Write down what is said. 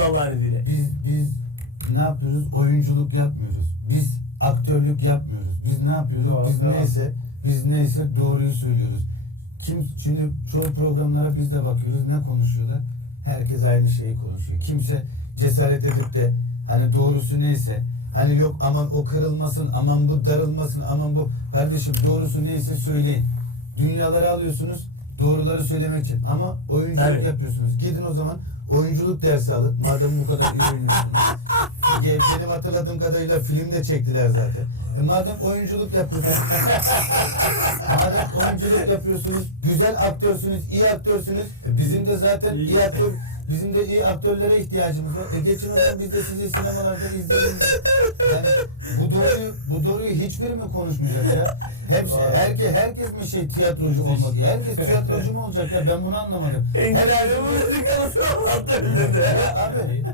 yapıyorsunuz Allah'ın izniyle. Biz biz ne yapıyoruz? Oyunculuk yapmıyoruz. Biz aktörlük yapmıyoruz. Biz ne yapıyoruz? Doğru, biz devam. neyse biz neyse doğruyu söylüyoruz. Kim şimdi çoğu programlara biz de bakıyoruz. Ne konuşuyorlar? Herkes aynı şeyi konuşuyor. Kimse cesaret edip de hani doğrusu neyse hani yok aman o kırılmasın, aman bu darılmasın, aman bu kardeşim doğrusu neyse söyleyin. Dünyaları alıyorsunuz doğruları söylemek için ama oyunculuk Tabii. yapıyorsunuz. Gidin o zaman oyunculuk dersi alın. Madem bu kadar iyi oynuyorsunuz. Benim hatırladığım kadarıyla filmde çektiler zaten. E madem oyunculuk yapıyorsunuz. madem oyunculuk yapıyorsunuz. Güzel aktörsünüz, iyi aktörsünüz. E bizim de zaten İyi. iyi aktör Bizim de iyi aktörlere ihtiyacımız var. E geçin zaman biz de sizi sinemalarda izleyelim. Yani bu doğruyu, bu doğruyu hiçbiri mi konuşmayacak ya? Hepsi, herkes, herkes mi şey tiyatrocu olmak? Herkes tiyatrocu mu olacak ya? Ben bunu anlamadım. Engelli bu müzik anasını anlattı abi